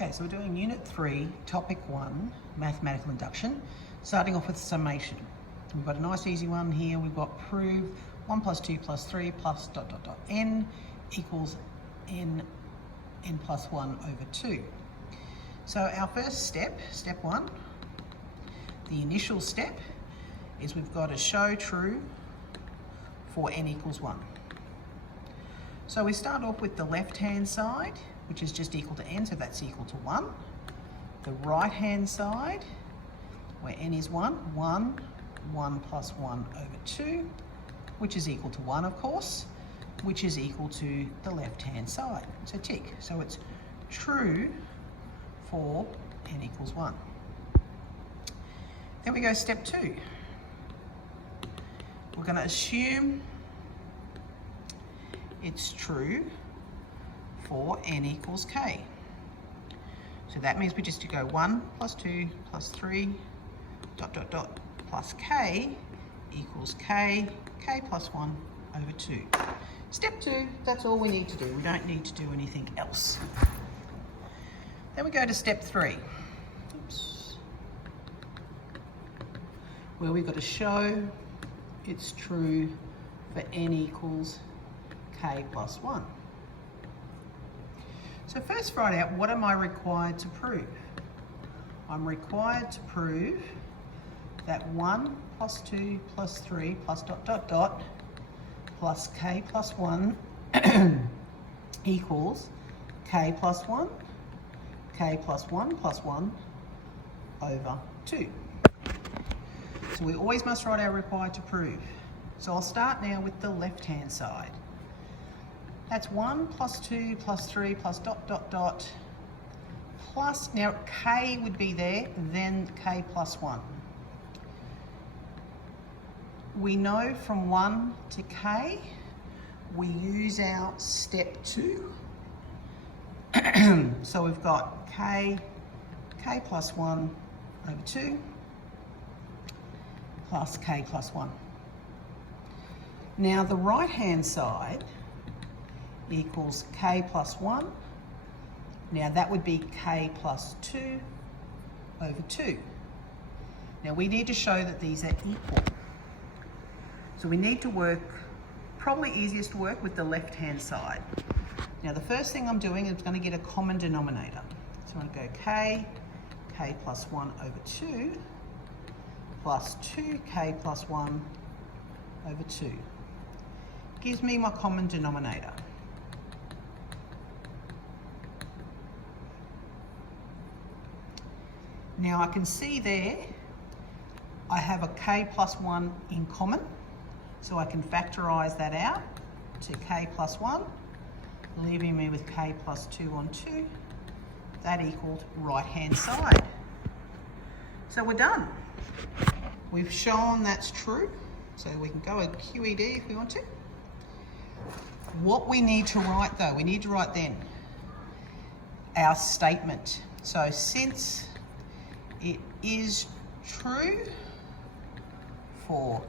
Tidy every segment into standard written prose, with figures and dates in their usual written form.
Okay, so we're doing Unit 3, Topic 1, Mathematical Induction, starting off with summation. We've got a nice easy one here. We've got prove 1 plus 2 plus 3 plus ... n equals n plus 1 over 2. So our first step, step 1, the initial step is we've got to show true for n equals 1. So we start off with the left-hand side, which is just equal to n, so that's equal to 1. The right-hand side, where n is 1, 1 plus 1 over 2, which is equal to 1, of course, which is equal to the left-hand side. So tick. So it's true for n equals 1. Then we go step 2. We're going to assume it's true for n equals k. So that means we just go 1 plus 2 plus 3 ... plus k equals k plus 1 over 2. Step 2, that's all we need to do. We don't need to do anything else. Then we go to step 3. Oops. Where we've got to show it's true for n equals k plus 1. So first write out, what am I required to prove? I'm required to prove that 1 plus 2 plus 3 plus ... plus k plus 1 equals k plus 1, k plus 1 plus 1 over 2. So we always must write our required to prove. So I'll start now with the left-hand side. That's 1 plus 2 plus 3 plus ... plus, now k would be there, then k plus 1. We know from 1 to k, we use our step 2. So we've got k plus 1 over 2 plus k plus 1. Now the right-hand side equals k plus 1. Now that would be k plus 2 over 2. Now we need to show that these are equal. So we need to work, probably easiest to work with the left-hand side. Now the first thing I'm doing is going to get a common denominator. So I'm going to go k plus 1 over 2 plus 2k plus 1 over 2. Gives me my common denominator. Now I can see there, I have a k plus 1 in common, so I can factorise that out to k plus 1, leaving me with k plus 2 on 2. That equaled right-hand side. So we're done. We've shown that's true, so we can go a QED if we want to. What we need to write though, we need to write then our statement. So since it is true for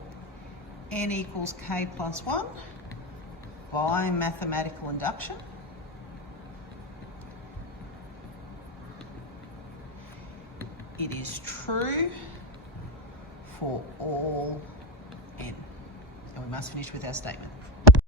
n equals k plus 1 by mathematical induction, it is true for all n. And we must finish with our statement.